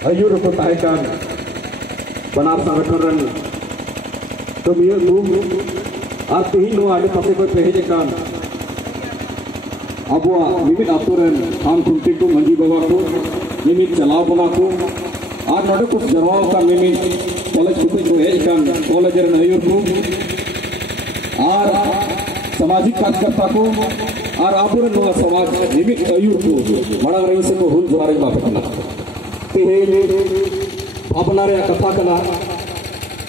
आयुर को ताहेकान बनार संगठन कमिया को और तेही नो आले पासे को पेहेजेकान अबुआ निमित आतुरन खान खुंटी को मंजी बाबा को निमित चलाव बना को और नोडे कुछ जवाब का निमित कॉलेज को हेजकान कॉलेज रन आयुर को और सामाजिक कार्यकर्ता को और आपुर नवा समाज निमित आयुर को मड़ा रही से को हुल जुआरे बापना तेहे भावना रे कथा कना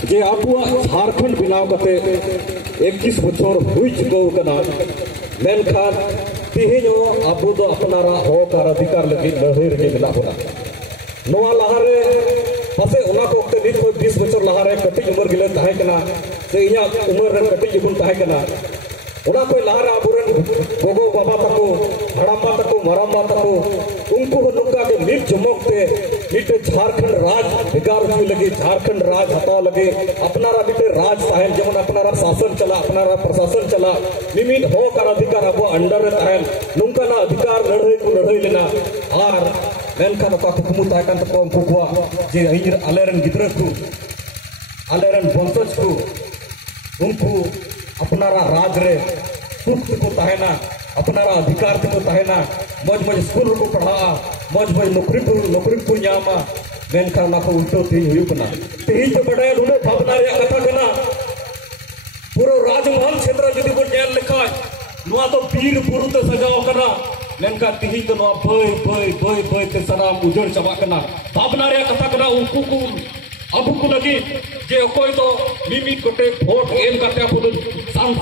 जे आपुआ झारखंड बिनाव कते 21 बछर हुई चुको कना मेनखान तेहेनो आबु दो अपनारा होकार अधिकार लगी लड़ाई रे मिला होना नवा लहारे पासे उना को ओक्ते नित 20 बछर लहारे कटिज उमर गिले ताहे कना से इया उमर रे कटिज गुन ताहे कना उना कोई लहार आबुरन गोगो बाबा तको हड़म्बा तको मरम्बा तको उनको नुका के नित जमकते मिटे झारखंड राज बिगार हुई लगे झारखंड राज हटाव लगे अपनारा मिटे राज ताहन जमन अपनारा शासन चला अपनारा प्रशासन चला निमित हो कर अधिकार अब अंडर ताहन नुका ना अधिकार लड़ाई को लड़ाई लेना और मेनखान का कुकुमु ताहन तको कुकुआ जे अहिर आलेरन गिद्र को आलेरन वंशज को उनको अपनारा राज रे सुख को ताहना अपनारा अधिकार को ताहना मज मज स्कूल को पढ़ा मज मज नौकरी को नामा मेनखान को उल्टो तीन हुना तेज बड़े उन्हें भावना कथा कना पूरा राजमहल क्षेत्र जुदी को नेल लेखा नुआ तो बीर बुरु ते सजाव कना मेनखान तिही तो नुआ भय भय भय भय ते सनाम उजड़ चबा कना भावना कथा कना उनको को अब को लगी जे कोई तो निमित कोटे वोट एम करते आप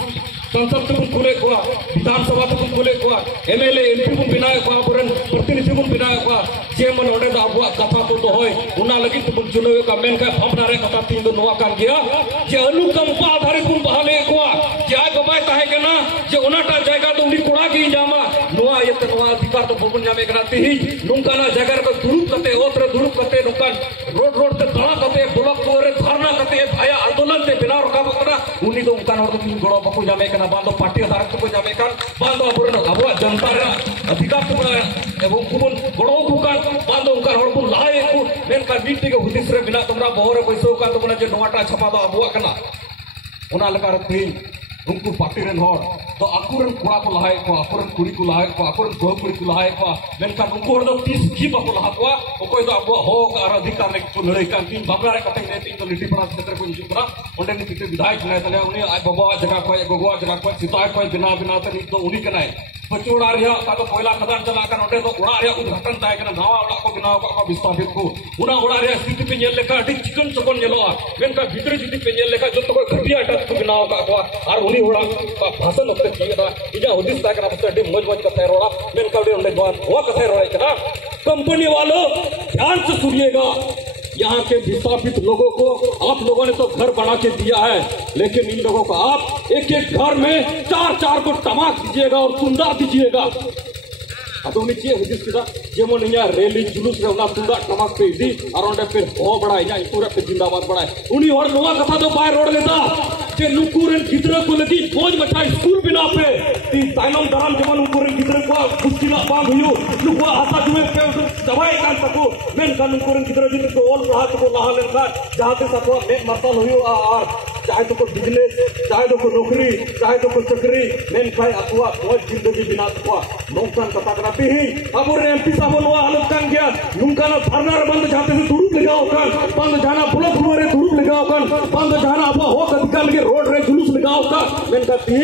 संसद को खुले को विधानसभा को खुले को एमएलए एमपी को बिना को आपरन प्रतिनिधि को बिना को जे मन ओडे दा अब कथा को तो होय उना लगी तो चुनाव का मेन का भावना रे कथा तीन दो नवा कान गया जे अनुकंपा आधारित को बहाले को जे आय गबाय ताहे केना जे उनाटा जगह तो उनी कोड़ा की जामा नवा ये नवा अधिकार तो बबन जामे कना तिही नुकाना जगह को दुरुप कते ओत्र दुरुप कते नुकान रोड रोड ते तळा कते ब्लॉक कोरे धरना कते भाया आंदोलन ते बिना रका बकरा उनी तो उनका और तीन गड़ो बको जामे कना बांधो पार्टी आधार को जामे कान बांधो अबरन अब जनता रे अधिकार तो एवं कुबन गड़ो को कान बांधो उनका और को लाए को मेन का मीटिंग के हुदिस रे बिना तुमरा बहरे पैसो का तुमना जे नोटा छपा दो अबुआ कना उना लकार तीन उनको पार्टी रेन हर तो आकुरन कोड़ा को लहाय को आकुरन कुड़ी को लहाय को आकुरन दो कुड़ी को लहाय को मेनखान उनको दो 30 की बाको लहा को ओकोय दो अब हो और अधिकार ले को लड़ाई कान तीन बाबरा रे कतई ने तीन तो लिटी पड़ा क्षेत्र को जुकरा ओंडे नि किते विधायक ने तले उनी आ बाबा जगह को गोगवा जगह को सिताय को बिना बिना तनी तो उनी कनाय पचोड़ा रिया का तो कोयला खदान चला कर ओंडे तो उड़ा रिया उद्घाटन ताय कना नवा उड़ा को बिना को विस्थापित को उना उड़ा रिया स्थिति पे नेल लेखा अति चिकन चकोन नेलोआ मेनका भीतर स्थिति पे नेल लेखा जो तो कोई घटिया टच को बिना को और उनी उड़ा का भाषण होते किया इजा उदिस ताय कना पते मज मज का रोड़ा मेनका उडे ओंडे बात वो कथे रोड़ा कना कंपनी वालों ध्यान से सुनिएगा यहाँ के विस्थापित लोगों को आप लोगों ने तो घर बना के दिया है लेकिन इन लोगों को आप एक एक घर में 4-4 को टमाक दीजिएगा और कुंदा दीजिएगा अतो नीचे हुदिस किदा जेमन इया रैली जुलूस रे उना कुंदा टमाक पे दी और ओंडे फिर हो बड़ा इया पूरा पे जिंदाबाद बड़ा उनी और नवा कथा तो बाय रोड लेता जे नुकुरन गिद्र को लगी बोझ मठा स्कूल बिना पे ती ताइनम दराम जेमन नुकुरन गिद्र को मुश्किल बांध हुयो नुकुआ हाथा जुमे पे दवाई कान तको मेन कान नुकुरन गिद्र जिन को ओल रहा को लहा लेका जहां पे सको मेन मरतल हुयो और चाहे तो कोई बिजनेस चाहे तो कोई नौकरी चाहे तो कोई चाकरी मेन खाए अथवा बहुत जिंदगी बिना को नौकन कथा करते ही अब और एमपी साहब नवा हालत कान गया नुका ना धरना बंद जाते से दुरुप लगाओ कान बंद जाना ब्लॉक रे दुरुप लगाओ कान बंद जाना अब हो अधिकार के रोड रे जुलूस लगाओ का मेन कहती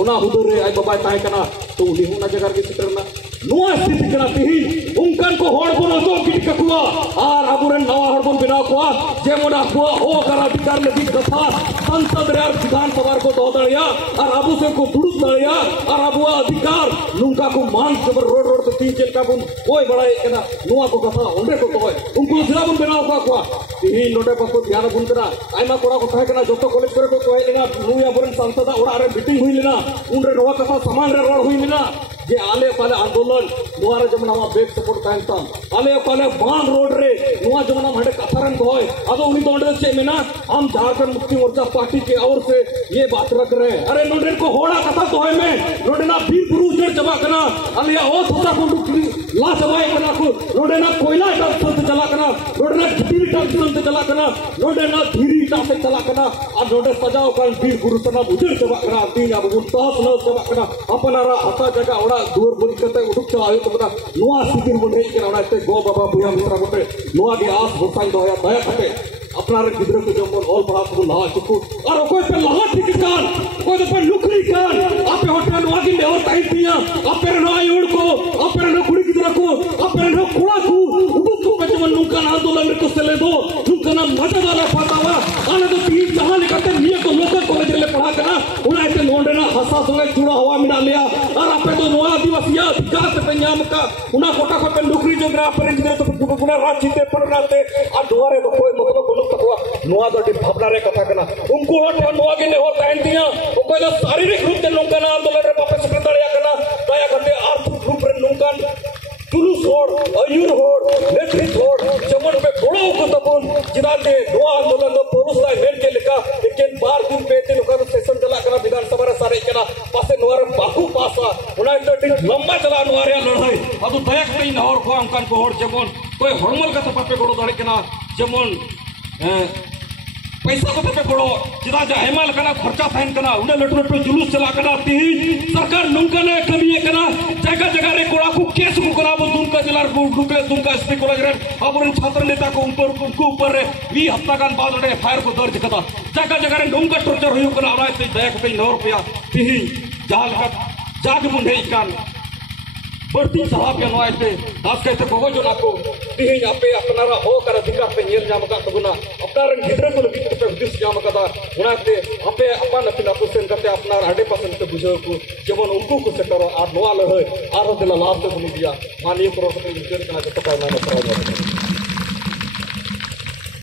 उना हुदुर रे आई बाबा ताय कना तो उनी हुना जगह के चित्रना नुआ स्थिति कनाती ही उनकन को होड़ बनो तो गिट ककुआ और अबुरन नवा होड़ बिना को जेमोना को हो कर अधिकार लगी कथा संसद रे विधानसभा को दो दड़िया और अबु से को दुरुप दड़िया और अबुआ अधिकार नुका को मान जबर रोड रोड तो तीन चल का बुन ओय बड़ा एकना नुआ को कथा ओंडे को तो उनको जिला बुन बिना को ही नोटे को ध्यान बुन करा आइमा कोड़ा को थाय कना जोतो कॉलेज करे को तो लेना नुया बुरन संसद ओड़ा रे मीटिंग हुई लेना उन रे नवा कथा समान रे रोड हुई लेना जे आले पाले आंदोलन नुआ रे जमना बेग सपोर्ट तांता आले पाले बांध रोड रे नुआ जमना हडे कथरन होय अदो उनी तोंडे से मेना हम झारखंड मुक्ति मोर्चा पार्टी के ओर से ये बात रख रहे हैं अरे नोडे को होड़ा कथा तो है में नोडे ना बीर गुरु से जमा करना अलिया ओ थोड़ा ला चबाय कना को नोडेना कोयला टाप से चला कना नोडेना गिटी टाप से चला कना नोडेना धीरी टाप से चला कना और नोडे सजाव कान वीर गुरु तना उजड़ चबा कना दिन अब तहस न चबा कना अपनारा हता जगह ओड़ा दूर बुल कते उडुक चला आयो तबना नोआ सितिर बन हेज कना ओड़ा गो बाबा बुया मित्रा गोटे नोआ गे आस होसाई दोया दया कते अपना गिद्र को जमन ऑल पढ़ा को लहा चुकू और कोई पे लहा ठीक कान कोई पे लुकरी कान आपे होटल वागी लेवर टाइम दिया आपे नो आयुड़ को आपे नो कुड़ी गिद्र को आपे नो कुड़ा को उबुक को जमन नुका ना आंदोलन को सेले दो नुका ना मजा वाला फतावा आने तो तीन जहां लेकर निये को लोकल कॉलेज ले पढ़ा करना उना ऐसे लोंडे ना हसा संगे चूड़ा हवा मिला लिया और आपे तो नो आदिवासिया अधिकार से पंजाब का उना कोटा को पे लुकरी जो ग्राफ पर गिद्र तो गुना रांचीते पढ़नाते और दुआरे तो कोई मतलब नोआ दो भावना रे कथा कना उनको नोआ के ने हो ताइन दिया कोई तो शारीरिक रूप से लोगन आंदोलन रे बापे से दड़िया कना दया करते आर्थिक रूप रे लोगन जुलूस होड़ अयूर होड़ नेतृत्व होड़ जमन पे घोड़ो को तपन जिदाते नोआ आंदोलन दो पुरुष दा मेन के लिखा लेकिन बार दिन पे ते लोगन सेशन चला कना विधानसभा रे सारे कना पासे नोआ रे बाकू पासा उना तो लंबा चला नोआ रे लड़ाई अब दया कई नहर को अंकन को होड़ जमन कोई हरमल का तपे घोड़ो दड़े कना जमन पैसा को पे गोड़ो चिदा जा हेमाल कना खर्चा फाइन कना उन्हें लट जुलूस चला कना तीन सरकार नुंका ने कमी कना जगह जगह रे कोड़ा को केस को करा दुमका जिला दुमका दुमका एसपी कॉलेज रे अब छात्र नेता को ऊपर रे 20 हफ्ता कान बाद रे फायर को दर्ज कता जगह जगह रे नुंका टॉर्चर होयो कना आरा ते दया को 9 रुपया तीन जाल का जाग मुंडे कान बढ़ती सभा के नोआते दास कहते कोगो जो नाको तीन आपे अपनारा हो कर अधिकार पे नेल जाम का तगुना अपनार गिद्र को लगी पे दिस जाम का उनाते आपे अपन अपना कुशन करते अपनार 100% के बुझो को जवन उनको को से करो आ नोआ लहे आरो दिला लास्ट को दिया मानिए करो तो करना तो पता ना